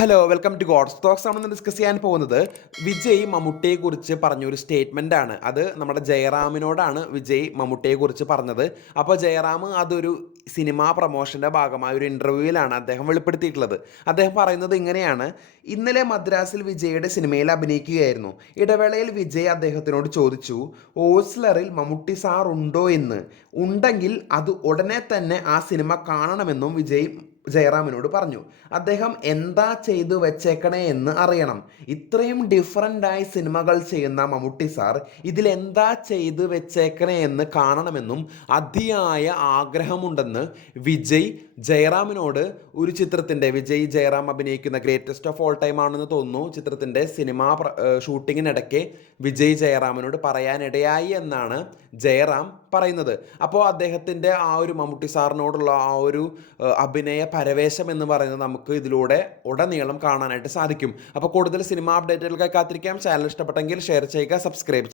Hello welcome to God talks ആണ് discuss ചെയ്യാൻ പോകുന്നത് വിജയ് മമ്മൂട്ടിയെ കുറിച്ച് പറഞ്ഞൊരു സ്റ്റേറ്റ്മെന്റ് ആണ്. അത് നമ്മുടെ ജയറാമിനോടാണ് വിജയ് മമ്മൂട്ടിയെ കുറിച്ച് പറഞ്ഞത്. അപ്പോൾ ജയറാം അതൊരു സിനിമാ പ്രൊമോഷന്റെ ഭാഗമായ ഒരു ഇന്റർവ്യൂവിലാണ് അദ്ദേഹം വെളിപ്പെടുത്തിയിട്ടുള്ളത്. അദ്ദേഹം പറയുന്നത് ഇങ്ങനെയാണ്. ഇന്നലെ മദ്രാസിൽ വിജയുടെ സിനിമയിൽ അഭിനയിക്കുകയായിരുന്നു. ഇടവേളയിൽ വിജയ് അദ്ദേഹത്തിനോട് ചോദിച്ചു ഓസ്ലറിൽ മമ്മൂട്ടി സാർ ഉണ്ടോ എന്ന്? ഉണ്ടെങ്കിൽ അത് ഉടനെ തന്നെ ആ സിനിമ കാണണമെന്നും വിജയ് ജയറാമിനോട് പറഞ്ഞു അദ്ദേഹം എന്താ ചെയ്തു വെച്ചേക്കണേ എന്ന് അറിയണം. ഇത്രയും ഡിഫറന്റായി സിനിമകൾ ചെയ്യുന്ന മമ്മൂട്ടി സാർ ഇതിൽ എന്താ ചെയ്തു വെച്ചേക്കണേ എന്ന് കാണണമെന്നും അതിയായ ആഗ്രഹമുണ്ടെന്ന് വിജയ് ജയറാമിനോട് ഒരു ചിത്രത്തിന്റെ വിജയ് ജയറാം അഭിനയിക്കുന്ന ഗ്രേറ്റസ്റ്റ് ഓഫ് ഓൾ ടൈം ആണെന്ന് തോന്നുന്നു. ചിത്രത്തിന്റെ സിനിമാ ഷൂട്ടിങ്ങിനിടയ്ക്ക് വിജയ് ജയറാമിനോട് പറയാനിടയായി എന്നാണ് ജയറാം പറയുന്നത്. അപ്പോൾ അദ്ദേഹത്തിന്റെ ആ ഒരു മമ്മൂട്ടി സാറിനോടുള്ള ആ ഒരു അഭിനയ പരവേശം എന്ന് പറയുന്നത് നമുക്ക് ഇതിലൂടെ ഉടനീളം കാണാനായിട്ട് സാധിക്കും. അപ്പോൾ കൂടുതൽ സിനിമ അപ്ഡേറ്റുകൾക്കായി കാത്തിരിക്കാം. ചാനൽ ഇഷ്ടപ്പെട്ടെങ്കിൽ ഷെയർ ചെയ്യുക സബ്സ്ക്രൈബ്